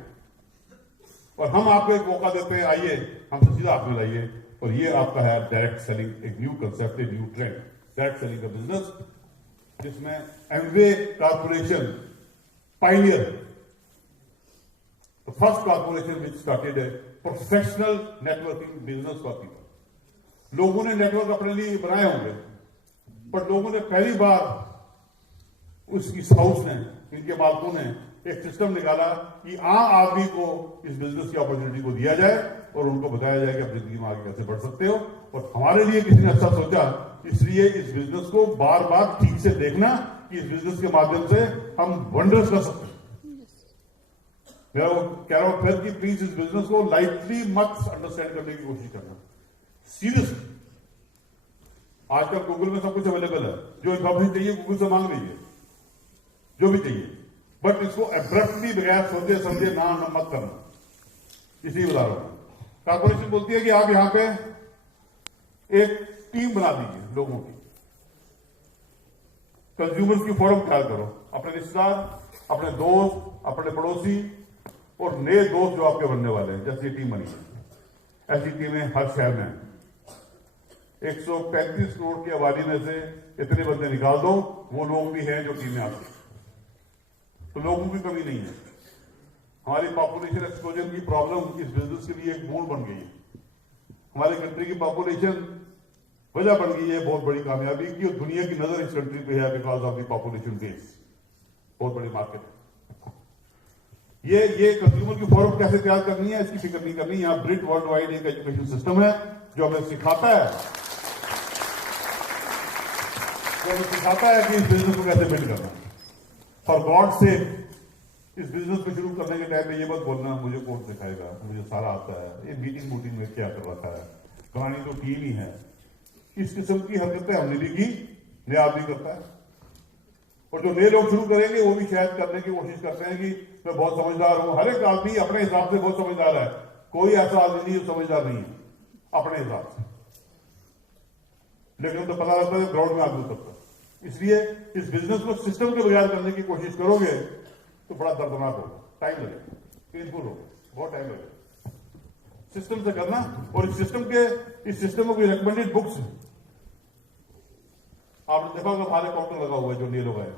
और हम आपको एक मौका देते हैं, आइए हमसे सीधा हाथ मिलाइए। और ये आपका है डायरेक्ट सेलिंग, एक new concept, new trend, direct selling का बिजनेस, जिसमें Amway corporation Pioneer, the first corporation which started a professional networking business for people. लोगों ने नेटवर्क अपने लिए बनाए होंगे, पर लोगों ने पहली बार इस हाउस ने, इनके मालकों ने एक सिस्टम निकाला कि आम आदमी को इस बिजनेस की अपॉर्चुनिटी को दिया जाए और उनको बताया जाए कि आप जिंदगी में आगे कैसे बढ़ सकते हो। और हमारे लिए किसी ने अच्छा सोचा, इसलिए इस बिजनेस को बार बार ठीक से देखना कि इस बिजनेस के माध्यम से हम वंडर्स कर सकते हैं। मेरा वो कह रहा हूं फिर कि प्लीज इस बिजनेस को लाइटली मत अंडरस्टैंड करने की कोशिश करना, सीरियसली। आजकल गूगल में सब कुछ अवेलेबल है, जो इंफॉर्मेशन चाहिए गूगल से मांग लीजिए, जो भी चाहिए, बट इसको एब्रप्टली बगैर सोचे समझे ना मत करना। इसलिए बता रहा हूं, कॉर्पोरेशन बोलती है कि आप यहां पे एक टीम बना दीजिए लोगों की, कंज्यूमर्स की फोरम तैयार करो, अपने रिश्तेदार, अपने दोस्त, अपने पड़ोसी और नए दोस्त जो आपके बनने वाले हैं, जैसी टीम बनी है। ऐसी टीमें हर शहर में हैं। 135 करोड़ की आबादी में से इतने बंदे निकाल दो, वो लोग भी हैं जो टीम में आते हैं, तो लोगों की कमी नहीं है। हमारी पॉपुलेशन एक्सप्लोजन की प्रॉब्लम इस बिजनेस के लिए एक मूल बन गई है। हमारी कंट्री की पॉपुलेशन वजह बन गई है बहुत बड़ी कामयाबी की, और दुनिया की नजर इस कंट्री पे है because of the population base. बहुत बड़ी मार्केट है। ये कंज्यूमर की फोरम कैसे तैयार करनी है इसकी फिक्र नहीं करनी। यहां ब्रिट वर्ल्ड वाइड एक एजुकेशन सिस्टम है जो हमें सिखाता है कि इस बिजनेस को कैसे बिल्ड करना। फॉर गॉड से इस बिजनेस को शुरू करने के टाइम में ये मत बोलना मुझे कौन सिखाएगा, मुझे सारा आता है, ये मीटिंग में क्या कर रखा है, कहानी तो टीम ही है। इस किस्म की हरकतें हमने भी की, नया आदमी करता है। और जो नए लोग शुरू करेंगे वो भी शायद करने की कोशिश करते हैं कि मैं बहुत समझदार हूं। हर एक आदमी अपने हिसाब से बहुत समझदार है, कोई ऐसा आदमी नहीं जो समझदार नहीं है अपने हिसाब से, लेकिन तो पता लगता है ग्राउंड में आदमी उतरता है। इसलिए इस बिजनेस को सिस्टम के बगैर करने की कोशिश करोगे तो बड़ा दर्दनाक होगा, टाइम लगेगा, पेनफुल होगा, बहुत टाइम लगेगा। सिस्टम से करना, और इस सिस्टम में कोई रिकमेंडेड बुक्स है। आपने देखा होगा हमारे काउंटर लगा हुआ है जो नए लोग आए,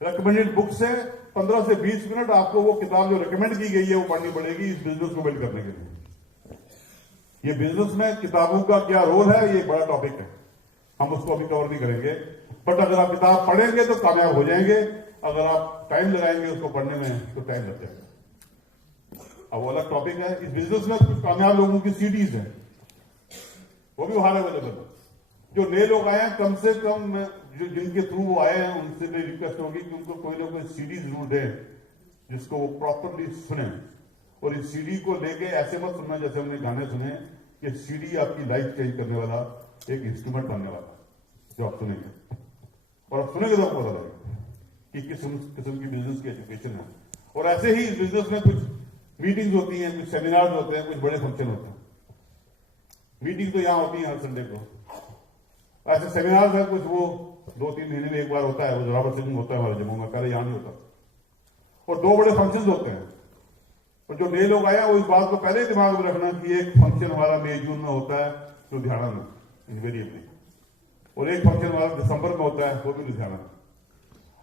रिकमेंडेड बुक्स है। 15 से 20 मिनट आपको वो किताब जो रिकमेंड की गई है वो पढ़नी पड़ेगी इस बिजनेस को बिल्ड करने के लिए। ये बिजनेस में किताबों का क्या रोल है, ये बड़ा टॉपिक है, हम उसको अभी कवर नहीं करेंगे। बट अगर आप किताब पढ़ेंगे तो कामयाब हो जाएंगे, अगर आप टाइम लगाएंगे उसको पढ़ने में तो टाइम लग जाएगा। अब वो अलग टॉपिक है। इस बिजनेस में कुछ कामयाब लोगों की सीडीज है, वो भी वहां अवेलेबल है। जो नए लोग आए हैं, कम से कम जो जिनके थ्रू वो आए हैं उनसे मेरी रिक्वेस्ट होगी कि उनको कोई ना कोई सीडी जरूर दें जिसको वो प्रॉपरली सुने। और इस सीडी को लेके ऐसे मत सुनना जैसे हमने गाने सुने, कि सीडी आपकी लाइफ चेंज करने वाला एक इंस्ट्रूमेंट बनने वाला जो आप सुनेंगे, और आप सुनेंगे तो आपको पता लगेगा कि किस किस्म की बिजनेस की एजुकेशन है। और ऐसे ही इस बिजनेस में कुछ मीटिंग्स होती हैं, कुछ सेमिनार्स होते हैं, कुछ बड़े फंक्शन होते हैं। मीटिंग तो यहां होती है हर संडे को, ऐसे सेमिनार्स है कुछ, वो 2-3 महीने में एक बार होता है, वो जोरावर सिंह होता है हमारे जम्मू में, पहले यहां नहीं होता। और 2 बड़े फंक्शन होते हैं। और जो नए लोग आए हैं वो इस बात को पहले ही दिमाग में रखना कि एक फंक्शन हमारा मई जून में होता है लुधियाना में इनवेरिएबली, और एक फंक्शन हमारा दिसंबर में होता है वो भी लुधियाना में।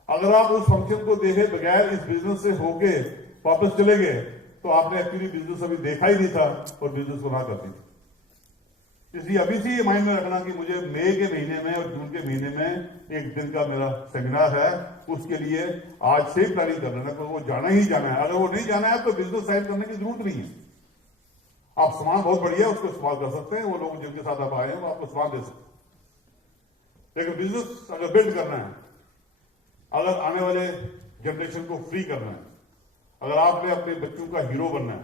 अगर आप उस फंक्शन को देखे बगैर इस बिजनेस से होके वापस चले गए तो आपने एक्चुअली बिजनेस अभी देखा ही नहीं था और बिजनेस को ना कर दी। इसलिए अभी से ये माइंड में रखना कि मुझे मई के महीने में और जून के महीने में एक दिन का मेरा सेमिनार है, उसके लिए आज से ही प्लानिंग कर लेना, वो जाना ही जाना है। अगर वो नहीं जाना है तो बिजनेस साइन करने की जरूरत नहीं है। आप सामान बहुत बढ़िया है, उसको इस्तेमाल कर सकते हैं, वो लोग जिनके साथ आप आए हैं वो आपको सामान दे सकते हैं। लेकिन बिजनेस अगर बिल्ड करना है, अगर आने वाले जनरेशन को फ्री करना है, अगर आपने अपने बच्चों का हीरो बनना है,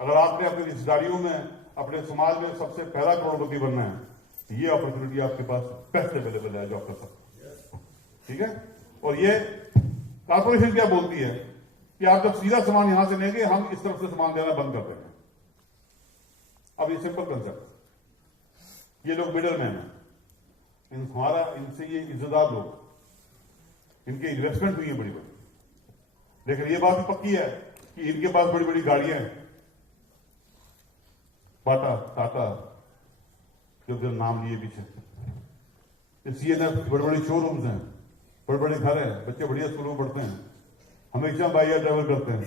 अगर आपने अपनी रिश्तेदारियों में, अपने समाज में सबसे पहला करोड़पति बनना है, ये अपॉर्चुनिटी आपके पास बेस्ट अवेलेबल है जो आप कर सकते हैं। ठीक है। और ये कॉर्पोरेशन क्या बोलती है कि आप जब सीधा सामान यहां से लेंगे, हम इस तरफ से सामान देना बंद कर देंगे। अब ये सिंपल कंसेप्ट, ये लोग मिडल मैन है, हमारा इनसे ये इज्जतदार लोग, इनके इन्वेस्टमेंट हुई है बड़ी बड़ी, लेकिन ये बात भी पक्की है कि इनके पास बड़ी बड़ी गाड़ियां हैं, बाटा, टाटा, जो नाम लिए पीछे, सीएनएफ, बड़े बड़े शोरूम्स हैं, बड़े बड़े घर हैं, बच्चे बढ़िया स्कूलों में पढ़ते हैं, हमेशा बाई एयर ट्रैवल करते हैं,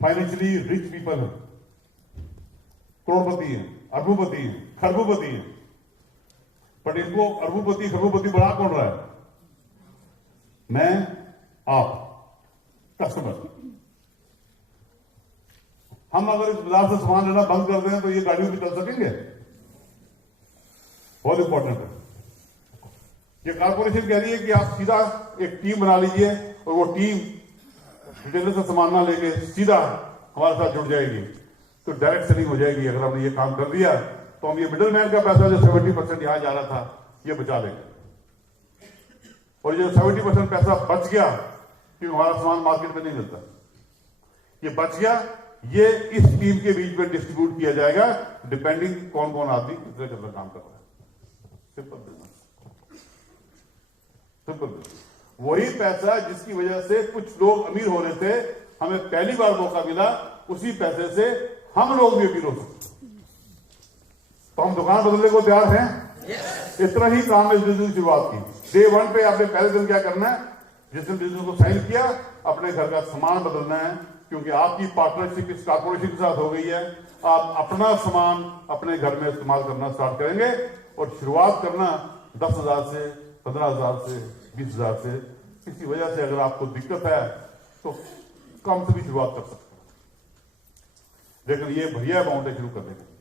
फाइनेंशियली रिच पीपल हैं, करोड़पति हैं, अरबोपति हैं, खरबोपति हैं। बट इनको अरबोपति खरबोपति बना कौन रहा है? मैं, आप, कस्टमर। हम अगर इस बाजार से सामान लेना बंद कर दें तो ये गाड़ियों भी चल सकेंगे? बहुत इंपॉर्टेंट है। ये कॉर्पोरेशन कह रही है कि आप सीधा एक टीम बना लीजिए और वो टीम रिटेलर से सामान ना लेके सीधा हमारे साथ जुड़ जाएगी, तो डायरेक्ट सेलिंग हो जाएगी। अगर हमने ये काम कर दिया तो हम ये मिडल मैन का पैसा जो 70% यहां जा रहा था, ये बचा लेंगे। और जो 70% पैसा बच गया, क्योंकि हमारा सामान मार्केट में नहीं मिलता, ये बच गया, ये इस टीम के बीच में डिस्ट्रीब्यूट किया जाएगा, डिपेंडिंग कौन कौन आदमी कितने कितना काम कर रहा है। Simple business, simple business. वही पैसा जिसकी वजह से कुछ लोग अमीर हो रहे थे, हमें पहली बार मौका मिला, उसी पैसे से हम लोग भी अमीर हो सकते। तो हम दुकान बदलने को तैयार हैं। इतना ही काम है इस बिजनेस की शुरुआत की। डे 1 पे आपने पहले दिन क्या करना है? जिस दिन बिजनेस को साइन किया, अपने घर का सामान बदलना है, क्योंकि आपकी पार्टनरशिप इस कॉर्पोरेशन के साथ हो गई है। आप अपना सामान अपने घर में इस्तेमाल करना स्टार्ट करेंगे और शुरुआत करना 10,000 से, 15,000 से, 20,000 से। किसी वजह से अगर आपको दिक्कत है तो कम से भी शुरुआत कर सकते हैं, लेकिन ये बढ़िया अमाउंट है शुरू करने के।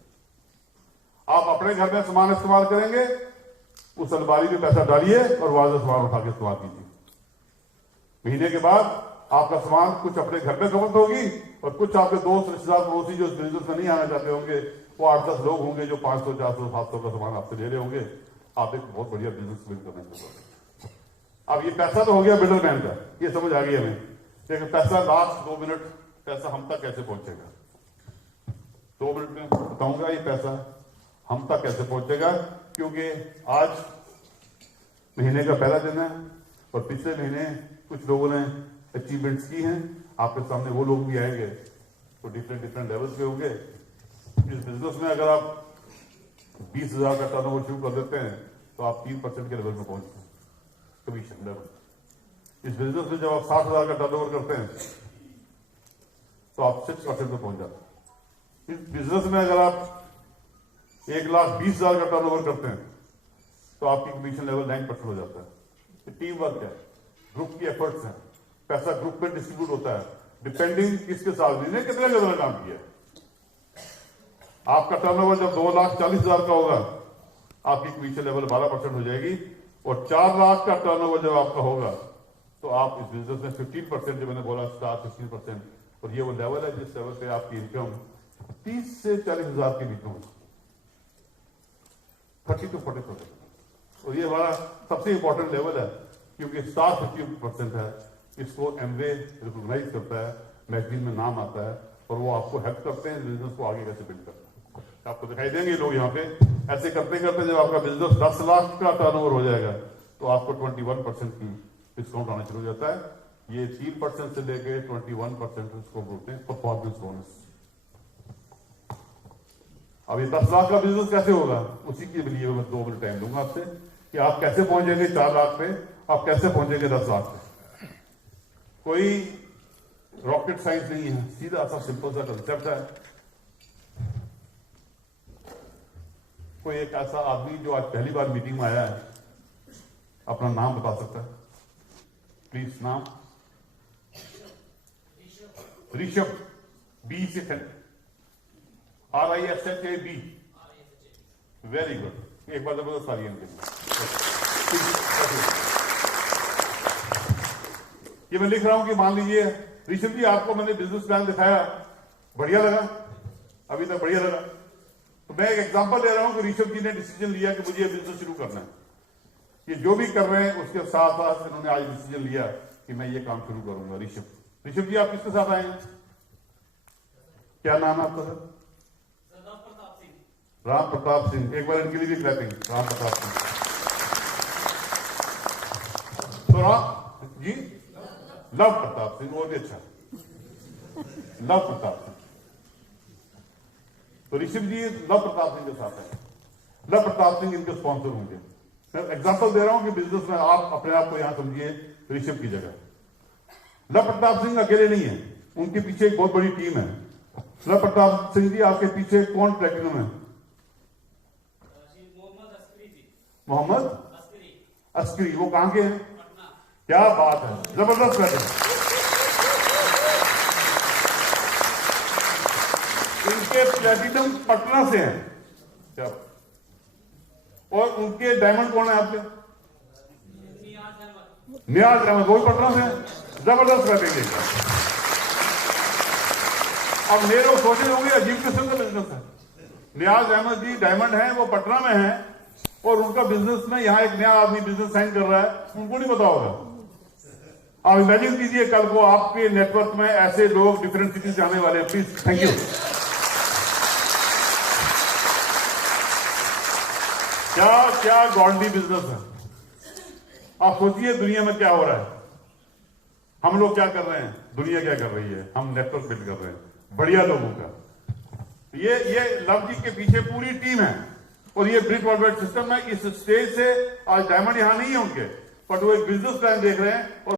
आप अपने घर में सामान इस्तेमाल करेंगे, उस अलमारी में पैसा डालिए और वहां से सामान उठा के इस्तेमाल कीजिए। महीने के बाद आपका सामान कुछ अपने घर में खपत होगी और कुछ आपके दोस्त, रिश्तेदार, पड़ोसी जो इस बिजनेस में नहीं आना चाहते होंगे, वो 8-10 लोग होंगे जो 500, 400, 700 का सामान आपसे ले रहे होंगे। आप एक बहुत बढ़िया बिजनेस बिल्ड करने के। अब ये पैसा तो हो गया मिडल मैन का, ये समझ आ गई हमें, लेकिन पैसा लास्ट 2 मिनट पैसा हम तक कैसे पहुंचेगा? 2 मिनट में बताऊंगा ये पैसा हम तक कैसे पहुंचेगा, क्योंकि आज महीने का पहला दिन है और पिछले महीने कुछ लोगों ने अचीवमेंट्स की हैं। आपके सामने वो लोग भी आएंगे तो डिफरेंट लेवल्स के होंगे। इस बिजनेस में अगर आप 20,000 का टर्नओवर शुरू कर देते हैं तो आप 3% के लेवल में पहुंचते हैं कमीशन लेवल। इस बिजनेस में जब आप 60,000 का टर्नओवर करते हैं तो आप 6% में पहुंच जाते हैं। इस बिजनेस में अगर आप 1,20,000 का टर्नओवर करते हैं तो आपकी कमीशन लेवल 9% हो जाता है। टीम वर्क है, ग्रुप की एफर्ट्स हैं, पैसा ग्रुप में डिस्ट्रीब्यूट होता है, डिपेंडिंग किसके साथ ने कितने ज्यादा काम किया। आपका टर्नओवर जब 2,40,000 का होगा, आपकी कमीशन लेवल 12% हो जाएगी, और 4 लाख का टर्नओवर जब आपका होगा तो आप इस बिजनेस में 15%, जो मैंने बोला स्टार 15%, और ये वो लेवल है जिस लेवल पे आपकी इनकम 30 से 40,000 के बीच में होगी, 30 to 40%। और ये हमारा सबसे इंपॉर्टेंट लेवल है, क्योंकि स्टार 50% है। इसको एमवे रिकॉग्नाइज करता है, मैगजीन में नाम आता है, और वो आपको हेल्प करते हैं बिजनेस को आगे कैसे बिल्ड करना है। आपको दिखाई देंगे लोग यहाँ पे ऐसे करते करते जब आपका बिजनेस 10 लाख का टर्नओवर हो जाएगा तो आपको 21% की डिस्काउंट आना शुरू हो जाता है। ये 3% से लेके 21% इसको बोलते हैं परफॉर्मेंस बोनस। अब ये 10 लाख का बिजनेस कैसे होगा, उसी के लिए मैं 2 मिनट टाइम दूंगा आपसे कि आप कैसे पहुंचेंगे 4 लाख पे, आप कैसे पहुंचेंगे 10 लाख पे। कोई रॉकेट साइंस नहीं है, सीधा सा सिंपल सा कंसेप्ट है। कोई एक ऐसा आदमी जो आज पहली बार मीटिंग में आया है, अपना नाम बता सकता है प्लीज? नाम? ऋषभ, बी से RISHAB। वेरी गुड, एक बार जबरदस्त तालियां देंगे। ये मैं लिख रहा हूं कि मान लीजिए ऋषभ जी आपको मैंने बिजनेस प्लान दिखाया, बढ़िया लगा, अभी तक बढ़िया लगा, तो मैं एक एग्जांपल दे रहा हूं कि ऋषभ जी ने डिसीजन लिया कि मुझे ये बिजनेस शुरू करना है। ये जो भी कर रहे हैं उसके साथ साथ इन्होंने आज डिसीजन लिया कि मैं ये काम शुरू करूंगा। ऋषभ जी आप किसके साथ आए हैं? क्या नाम है आपका सर? राम प्रताप सिंह। एक बार इनके लिए भी क्लैपिंग। राम प्रताप सिंह। तो राम जी, लव प्रताप सिंह, और भी अच्छा, लव प्रताप सिंह। तो ऋषभ जी लव प्रताप सिंह के साथ है। लव प्रताप सिंह इनके स्पॉन्सर होंगे। मैं एग्जांपल दे रहा हूं कि बिजनेस में आप अपने आप को यहां समझिए ऋषभ की जगह। लव प्रताप सिंह अकेले नहीं है, उनके पीछे एक बहुत बड़ी टीम है। लव प्रताप सिंह जी आपके पीछे कौन प्लेटिनम है? मोहम्मद अस्करी। वो कहां के हैं? क्या बात है, जबरदस्त प्लेटिनम। इनके प्लेटिनम पटना से हैं। क्या? और उनके डायमंड कौन है आपके? नियाज अहमद, वो पटना से हैं। जबरदस्त प्लेटिनम। अब मेरे लोग सोचे होंगे अजीब किस्म का बिजनेस है। नियाज अहमद जी डायमंड हैं, वो पटना में हैं, और उनका बिजनेस में यहां एक नया आदमी बिजनेस साइन कर रहा है, उनको नहीं पता होगा। आप इमेजिन कीजिए कल को आपके नेटवर्क में ऐसे लोग डिफरेंट सिटी से आने वाले हैं। Please, thank you. क्या क्या गॉडली बिजनेस है। आप सोचिए दुनिया में क्या हो रहा है, हम लोग क्या कर रहे हैं, दुनिया क्या कर रही है, हम नेटवर्क बिल्ड कर रहे हैं बढ़िया लोगों का। ये लव जी के पीछे पूरी टीम है, और ये ब्रिक वर्ल्डवाइड सिस्टम है। इस स्टेज से आज डायमंड यहां नहीं है उनके, बट वो एक बिजनेस प्लान देख रहे हैं। और